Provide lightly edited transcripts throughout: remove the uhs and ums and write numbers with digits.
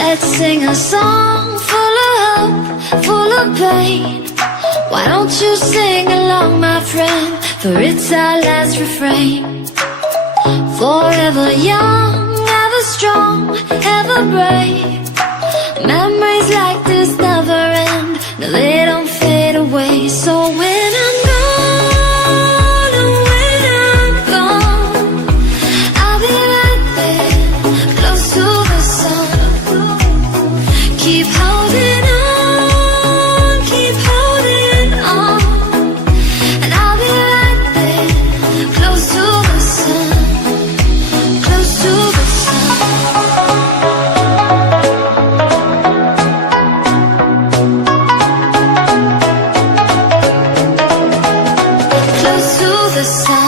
Let's sing a song full of hope, full of pain. Why don't you sing along, my friend? For it's our last refrain. Forever young, ever strong, ever brave. Memories like this never end. No, they don't fade away. So when I'm gone, and when I'm gone, I'll be right there, close to the sun. Keep holding on, keep holding on, and I'll be right there, close to the sun, close to the sun. Close to the sun.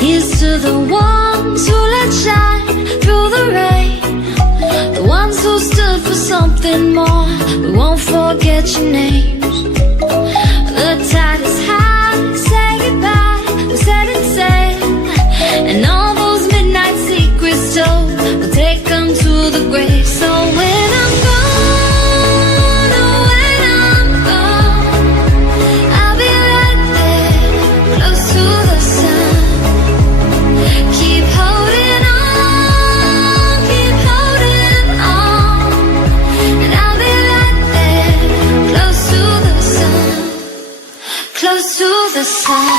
Here's to the ones who let shine through the rain, the ones who stood for something more. We won't forget your names. The tide is high, say goodbye, we're setting sail, and all those midnight secrets told, we'll take them to the grave. So when I'm gone, oh when I'm gone, I'll be right there, close to the sun. Keep holding on, keep holding on, and I'll be right there, close to the sun, close to the sun. Close to the sun.